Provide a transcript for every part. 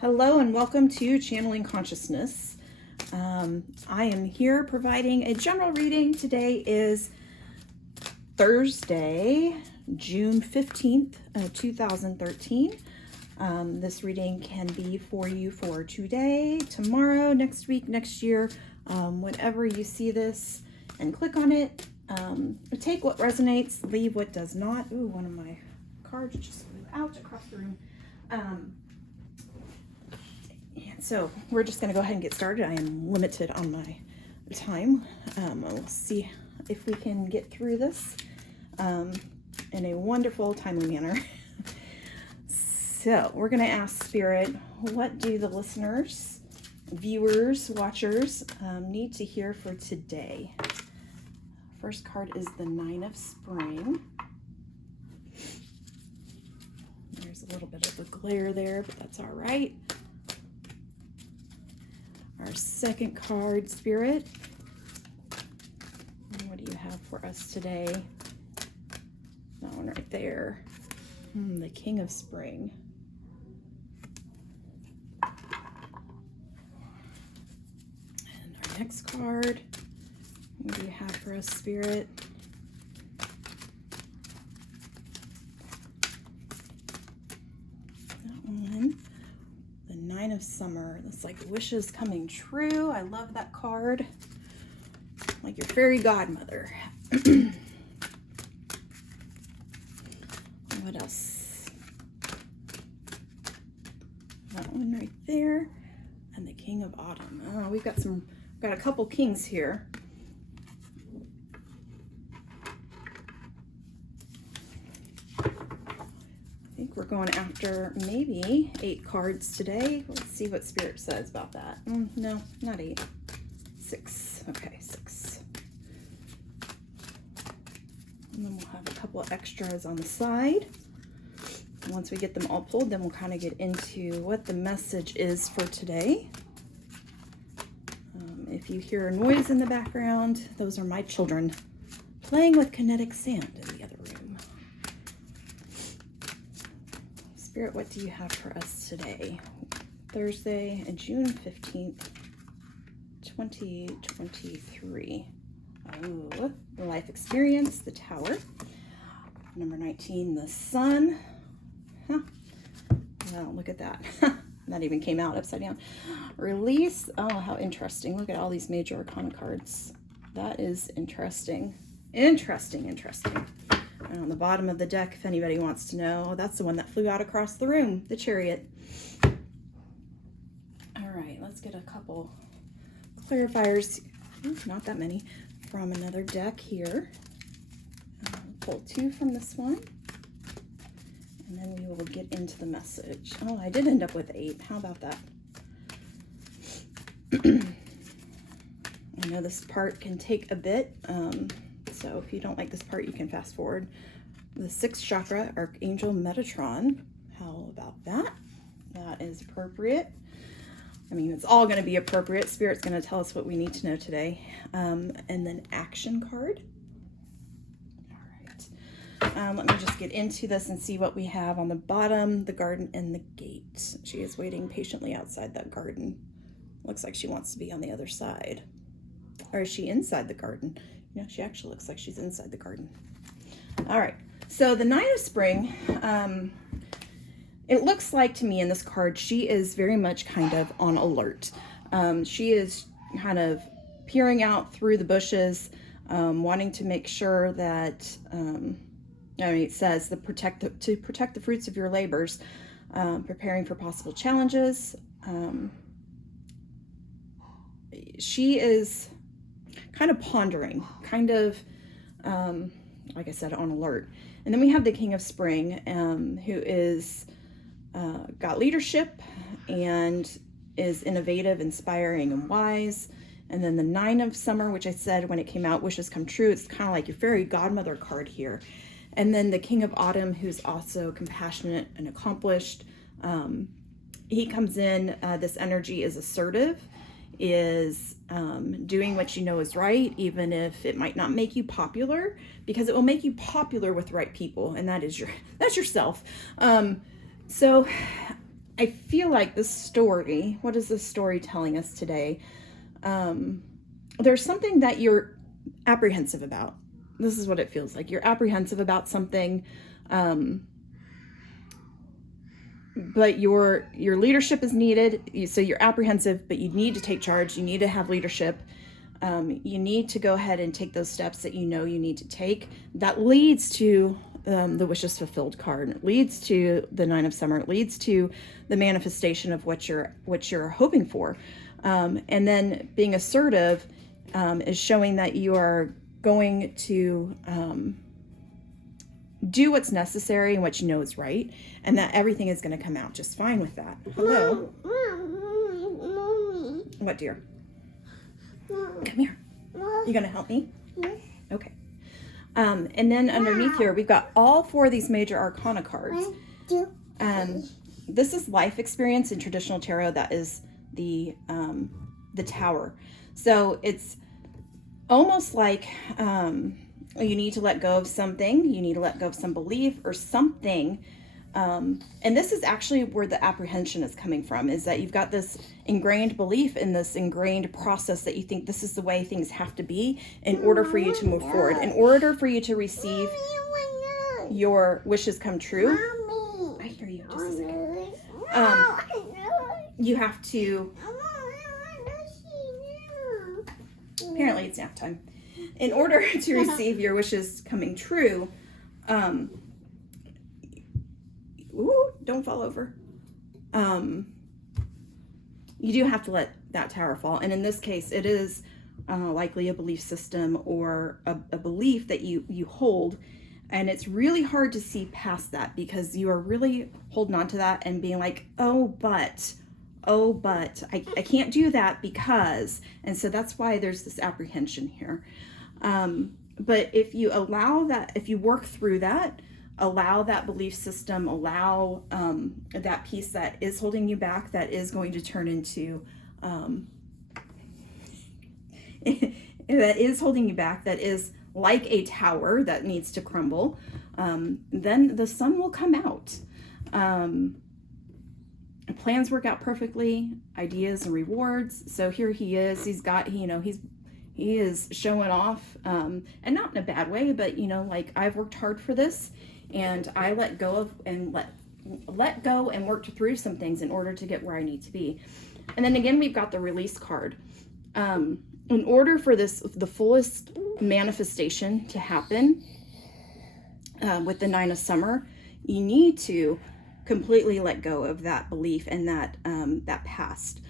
Hello and welcome to Channeling Consciousness. I am here providing a general reading. Today is Thursday, June 15th, 2013. This reading can be for you for today, tomorrow, next week, next year, whenever you see this, and click on it. Take what resonates, leave what does not. Ooh, one of my cards just flew out across the room. So we're just going to go ahead and get started. I am limited on my time. We'll see if we can get through this in a wonderful, timely manner. So we're going to ask Spirit, what do the listeners, viewers, watchers need to hear for today? First card is the Nine of Spring. There's a little bit of a glare there, but that's all right. Our second card, Spirit. What do you have for us today? That one right there. The King of Spring. And our next card. What do you have for us, Spirit? That one. The Nine of Summer. That's like wishes coming true. I love that card. Like your fairy godmother. What else? That one right there. And the King of Autumn. Oh, we've got a couple kings here. I think we're going after maybe 8 cards today. Let's see what Spirit says about that. No, not 8. 6. Okay, 6. And then we'll have a couple of extras on the side. Once we get them all pulled, then we'll kind of get into what the message is for today. If you hear a noise in the background, those are my children playing with kinetic sand in the other room. Spirit, what do you have for us today? Thursday, June 15th, 2023. Oh, the life experience, the Tower. Number 19, the Sun. Huh. Wow, look at that. That even came out upside down. Release. Oh, how interesting. Look at all these major arcana cards. That is interesting. Interesting. And on the bottom of the deck, if anybody wants to know, that's the one that flew out across the room, the Chariot. All right, let's get a couple clarifiers. Not that many. From another deck here. Pull 2 from this one. And then we will get into the message. Oh, I did end up with 8. How about that? I know this part can take a bit. So if you don't like this part, you can fast forward. The 6th chakra, Archangel Metatron. How about that? That is appropriate. I mean, it's all going to be appropriate. Spirit's going to tell us what we need to know today. And then action card. All right. Let me just get into this and see what we have on the bottom, the garden and the gate. She is waiting patiently outside that garden. Looks like she wants to be on the other side. Or is she inside the garden? You know, she actually looks like she's inside the garden. All right. So the Nine of Spring, it looks like to me in this card, she is very much kind of on alert. She is kind of peering out through the bushes, wanting to make sure that, it says to protect the fruits of your labors, preparing for possible challenges. She is kind of pondering, kind of, like I said, on alert. And then we have the King of Spring, who is got leadership and is innovative, inspiring, and wise. And then the Nine of Summer, which I said when it came out, wishes come true. It's kind of like your fairy godmother card here. And then the King of Autumn, who's also compassionate and accomplished. He comes in, this energy is assertive, is doing what you know is right, even if it might not make you popular, because it will make you popular with the right people, and that's yourself. So I feel like this story, what is this story telling us today? There's something that you're apprehensive about. This is what it feels like. You're apprehensive about something, but your leadership is needed. So you're apprehensive, but you need to take charge. You need to have leadership. You need to go ahead and take those steps that you know you need to take. That leads to the wishes fulfilled card. It leads to the Nine of Summer. It leads to the manifestation of what you're hoping for. And then being assertive is showing that you are going to do what's necessary and what you know is right, and that everything is going to come out just fine with that. Hello. What, dear? Come here. You going to help me? Okay. And then underneath here, we've got all 4 of these major arcana cards. This is life experience in traditional tarot. That is the Tower. So it's almost like you need to let go of something. You need to let go of some belief or something. And this is actually where the apprehension is coming from, is that you've got this ingrained belief in this ingrained process that you think this is the way things have to be in order for you to move forward, in order for you to receive your wishes come true. I hear you. Just a second. You have to... Apparently it's nap time. In order to receive your wishes coming true, don't fall over. You do have to let that tower fall. And in this case, it is likely a belief system or a belief that you hold. And it's really hard to see past that, because you are really holding on to that and being like, oh, but I can't do that because, and so that's why there's this apprehension here. But if you allow that, if you work through that, allow that belief system, allow that piece that is holding you back, that is going to turn into, that is holding you back, that is like a tower that needs to crumble, then the sun will come out. Plans work out perfectly, ideas and rewards. So here he is, he's got, he is showing off, and not in a bad way, but like, I've worked hard for this, and I let go of and let go and worked through some things in order to get where I need to be. And then again, we've got the release card. In order for the fullest manifestation to happen, with the Nine of Summer, you need to completely let go of that belief and that past,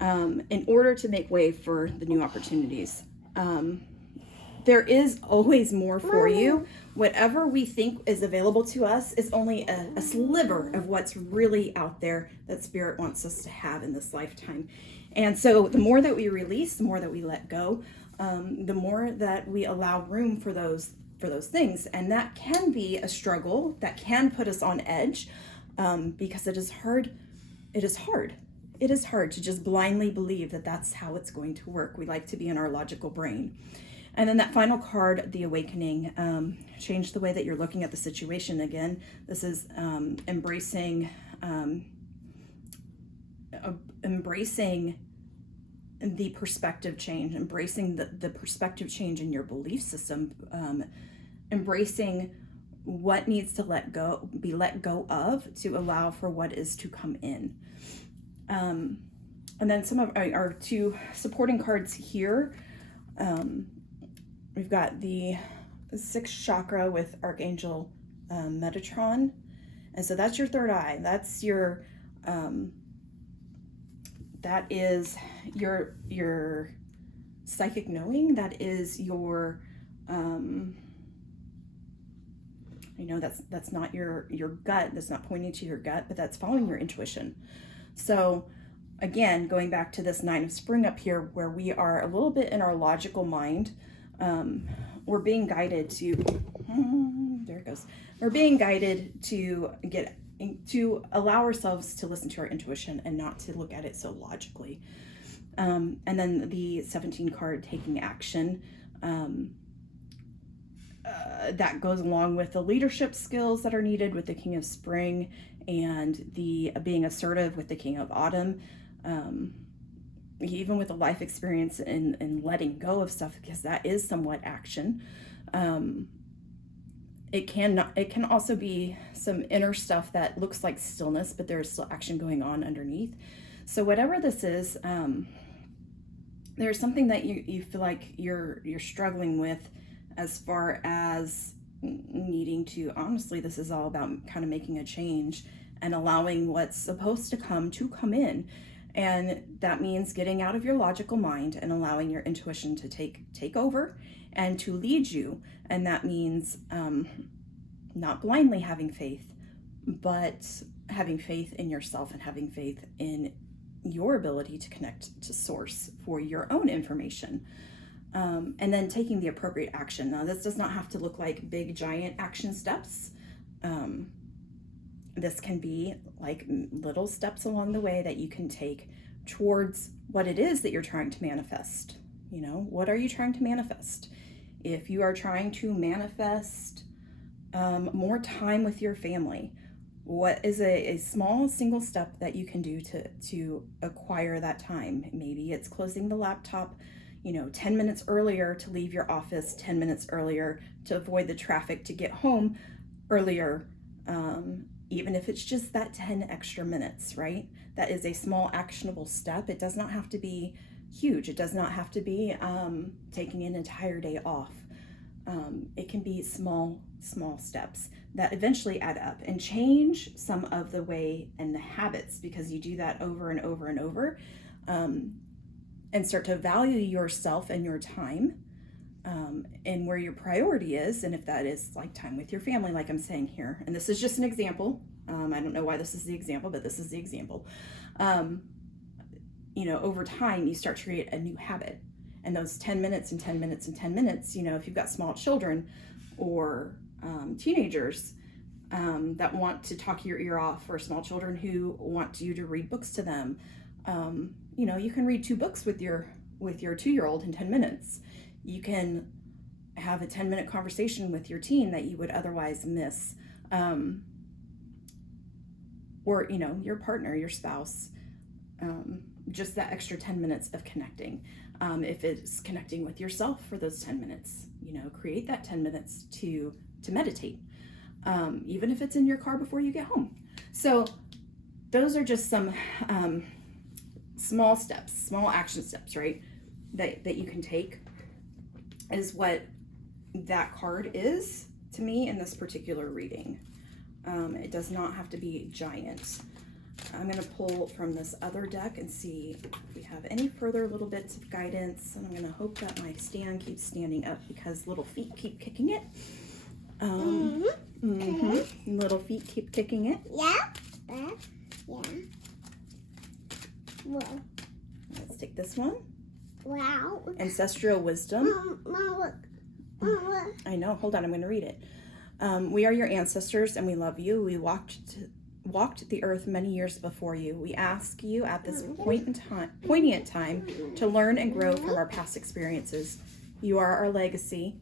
in order to make way for the new opportunities. There is always more for you. Whatever we think is available to us is only a sliver of what's really out there that Spirit wants us to have in this lifetime. And so the more that we release, the more that we let go, the more that we allow room for those things. And that can be a struggle, that can put us on edge, because it is hard. It is hard to just blindly believe that that's how it's going to work. We like to be in our logical brain. And then that final card, the Awakening, change the way that you're looking at the situation. Again, this is embracing the perspective change, embracing the perspective change in your belief system, embracing what needs to be let go of to allow for what is to come in. And then some of our 2 supporting cards here. We've got the 6th chakra with Archangel Metatron. And so that's your third eye. That's your, that is your psychic knowing. That is your, that's not your gut. That's not pointing to your gut, but that's following your intuition. So again, going back to this Nine of Spring up here, where we are a little bit in our logical mind, we're being guided to, there it goes. We're being guided to allow ourselves to listen to our intuition and not to look at it so logically. And then the 17 card, taking action, that goes along with the leadership skills that are needed with the King of Spring, and the being assertive with the King of Autumn, even with a life experience and letting go of stuff, because that is somewhat action. It can also be some inner stuff that looks like stillness, but there's still action going on underneath. So whatever this is, there's something that you feel like you're struggling with, as far as needing to, honestly, this is all about kind of making a change and allowing what's supposed to come in. And that means getting out of your logical mind and allowing your intuition to take over and to lead you. And that means not blindly having faith, but having faith in yourself and having faith in your ability to connect to source for your own information. And then taking the appropriate action. Now, this does not have to look like big, giant action steps. This can be like little steps along the way that you can take towards what it is that you're trying to manifest. You know, what are you trying to manifest? If you are trying to manifest more time with your family, what is a small single step that you can do to acquire that time? Maybe it's closing the laptop, 10 minutes earlier to leave your office, 10 minutes earlier to avoid the traffic to get home earlier, even if it's just that 10 extra minutes, right? That is a small actionable step. It does not have to be huge. It does not have to be taking an entire day off. It can be small steps that eventually add up and change some of the way and the habits, because you do that over and over and over, and start to value yourself and your time, and where your priority is. And if that is like time with your family, like I'm saying here, and this is just an example. I don't know why this is the example, but this is the example. Over time, you start to create a new habit. And those 10 minutes and 10 minutes and 10 minutes, if you've got small children or teenagers that want to talk your ear off, or small children who want you to read books to them, you can read 2 books with your 2-year-old in 10 minutes. You can have a 10-minute conversation with your teen that you would otherwise miss. Or, your partner, your spouse, just that extra 10 minutes of connecting. If it's connecting with yourself for those 10 minutes, create that 10 minutes to meditate, even if it's in your car before you get home. So those are just some small steps, small action steps, right? That you can take, is what that card is to me in this particular reading. It does not have to be giant. I'm going to pull from this other deck and see if we have any further little bits of guidance. And I'm going to hope that my stand keeps standing up, because little feet keep kicking it. Little feet keep kicking it. Yeah. Whoa. Let's take this one. Wow. Ancestral wisdom. Mom, look. I know. Hold on. I'm going to read it. We are your ancestors, and we love you. We walked the earth many years before you. We ask you at this poignant time to learn and grow from our past experiences. You are our legacy,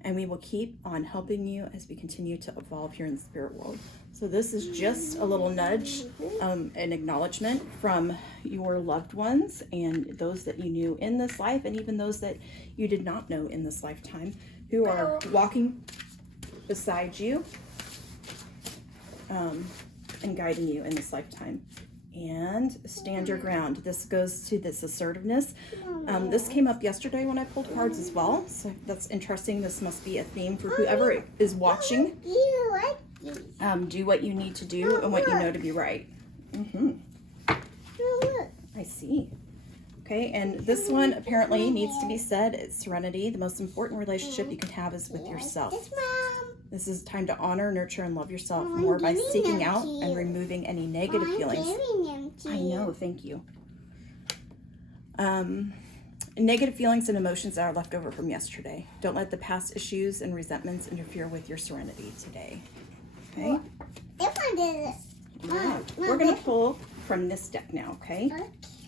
and we will keep on helping you as we continue to evolve here in the spirit world. So this is just a little nudge, an acknowledgement from your loved ones, and those that you knew in this life, and even those that you did not know in this lifetime, who are walking beside you, and guiding you in this lifetime. And stand your ground. This goes to this assertiveness. This came up yesterday when I pulled cards as well, so that's interesting. This must be a theme for whoever is watching. Do what you need to do and what you know to be right. I see. Okay, and this one apparently needs to be said. It's serenity. The most important relationship you can have is with yourself. This is time to honor, nurture, and love yourself more by seeking out and removing any negative feelings. I know, thank you. Negative feelings and emotions that are left over from yesterday. Don't let the past issues and resentments interfere with your serenity today. Okay? Yeah. We're going to pull from this deck now, okay?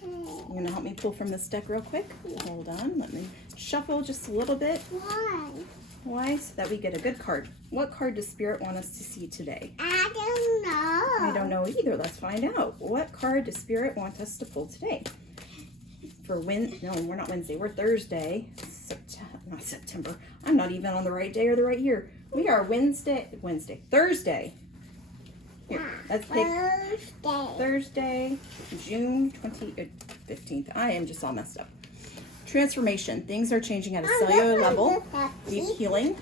You're going to help me pull from this deck real quick? Hold on. Let me shuffle just a little bit. Why? So that we get a good card. What card does Spirit want us to see today? I don't know. I don't know either. Let's find out. What card does Spirit want us to pull today? For no, we're not Wednesday. We're Thursday. Not September. I'm not even on the right day or the right year. We are Thursday. Here, let's pick Thursday, June 15th. I am just all messed up. Transformation. Things are changing at a cellular level. Deep healing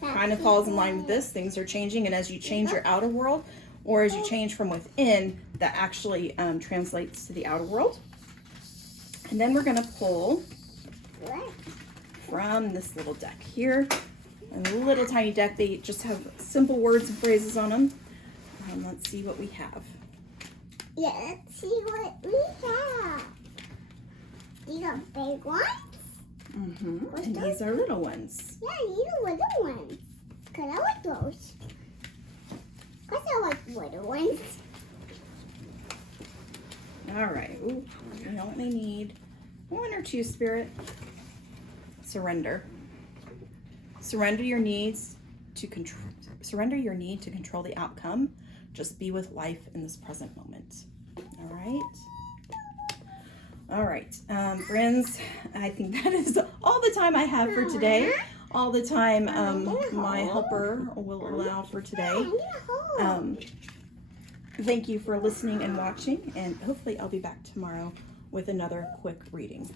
kind of falls in line with this. Things are changing, and as you change your outer world, or as you change from within, that actually translates to the outer world. And then we're going to pull from this little deck here. A little tiny deck. They just have simple words and phrases on them. Let's see what we have. Yeah, let's see what we have. These are big ones. Mm-hmm. And these are little ones. Yeah, these are little ones. Because I like those. Because I like little ones. All right. Ooh, we only need one or two, Spirit. Surrender. Surrender your needs to control. Surrender your need to control the outcome. Just be with life in this present moment. All right. All right, friends. I think that is all the time I have for today. All the time my helper will allow for today. Thank you for listening and watching, and hopefully I'll be back tomorrow with another quick reading.